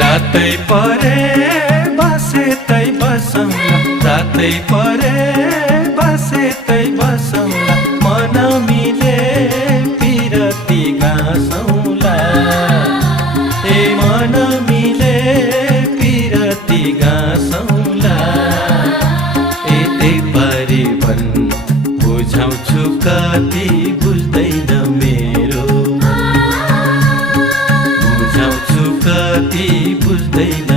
रातै परे बसेतै बसौँला, रातै परे बसेतै बसौँला, मन मिले पिरती गाँसौँला, ए मन मिले पिरती गाँसौँला, यतै परिवन बुझाउँछु कति बुझ्दैन मेरो, बुझाउँछु कति बुझ्दैन